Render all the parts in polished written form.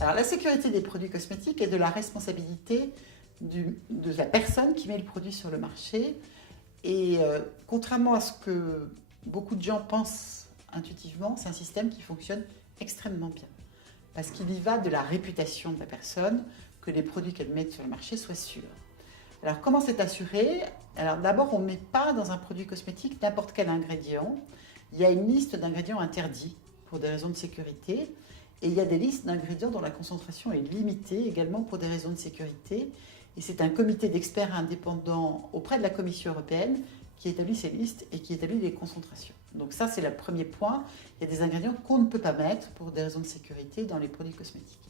Alors, la sécurité des produits cosmétiques est de la responsabilité de la personne qui met le produit sur le marché. Et contrairement à ce que beaucoup de gens pensent intuitivement, c'est un système qui fonctionne extrêmement bien. Parce qu'il y va de la réputation de la personne, que les produits qu'elle met sur le marché soient sûrs. Alors, comment c'est assuré? Alors, d'abord, on ne met pas dans un produit cosmétique n'importe quel ingrédient. Il y a une liste d'ingrédients interdits pour des raisons de sécurité. Et il y a des listes d'ingrédients dont la concentration est limitée également pour des raisons de sécurité. Et c'est un comité d'experts indépendants auprès de la Commission européenne qui établit ces listes et qui établit les concentrations. Donc ça, c'est le premier point. Il y a des ingrédients qu'on ne peut pas mettre pour des raisons de sécurité dans les produits cosmétiques.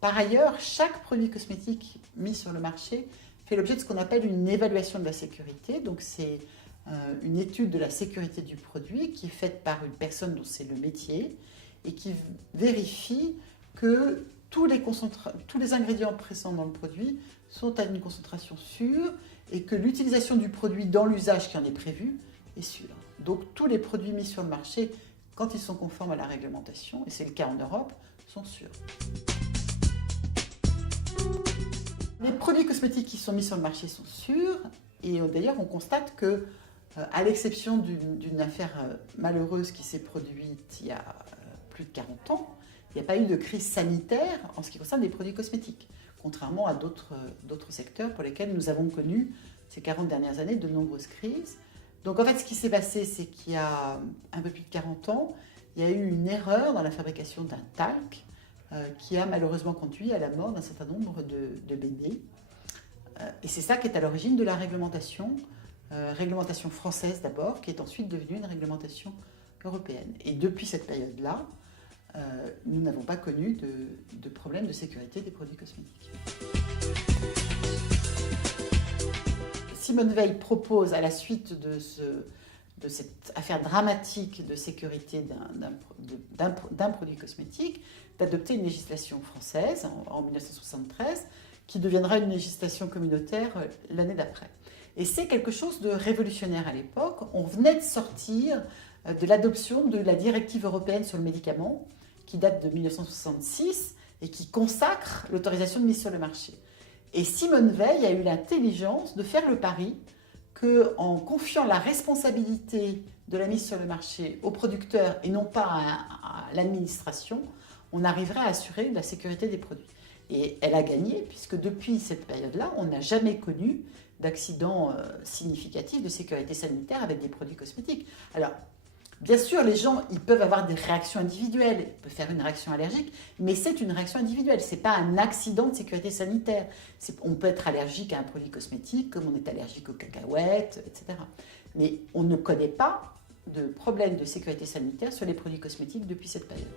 Par ailleurs, chaque produit cosmétique mis sur le marché fait l'objet de ce qu'on appelle une évaluation de la sécurité. Donc c'est une étude de la sécurité du produit qui est faite par une personne dont c'est le métier et qui vérifie que tous les ingrédients présents dans le produit sont à une concentration sûre et que l'utilisation du produit dans l'usage qui en est prévu est sûre. Donc tous les produits mis sur le marché, quand ils sont conformes à la réglementation, et c'est le cas en Europe, sont sûrs. Les produits cosmétiques qui sont mis sur le marché sont sûrs et d'ailleurs on constate que, à l'exception d'une affaire malheureuse qui s'est produite il y a plus de 40 ans, il n'y a pas eu de crise sanitaire en ce qui concerne les produits cosmétiques, contrairement à d'autres secteurs pour lesquels nous avons connu ces 40 dernières années de nombreuses crises. Donc en fait, ce qui s'est passé, c'est qu'il y a un peu plus de 40 ans, il y a eu une erreur dans la fabrication d'un talc qui a malheureusement conduit à la mort d'un certain nombre de bébés. Et c'est ça qui est à l'origine de la réglementation française d'abord, qui est ensuite devenue une réglementation européenne. Et depuis cette période-là, nous n'avons pas connu de problème de sécurité des produits cosmétiques. Simone Veil propose, à la suite de cette affaire dramatique de sécurité d'un produit cosmétique, d'adopter une législation française en 1973, qui deviendra une législation communautaire l'année d'après. Et c'est quelque chose de révolutionnaire à l'époque. On venait de sortir de l'adoption de la directive européenne sur le médicament, qui date de 1966 et qui consacre l'autorisation de mise sur le marché. Et Simone Veil a eu l'intelligence de faire le pari qu'en confiant la responsabilité de la mise sur le marché aux producteurs et non pas à l'administration, on arriverait à assurer la sécurité des produits. Et elle a gagné, puisque depuis cette période-là, on n'a jamais connu d'accident significatif de sécurité sanitaire avec des produits cosmétiques. Alors, bien sûr, les gens, ils peuvent avoir des réactions individuelles, ils peuvent faire une réaction allergique, mais c'est une réaction individuelle, ce n'est pas un accident de sécurité sanitaire. On peut être allergique à un produit cosmétique, comme on est allergique aux cacahuètes, etc. Mais on ne connaît pas de problème de sécurité sanitaire sur les produits cosmétiques depuis cette période.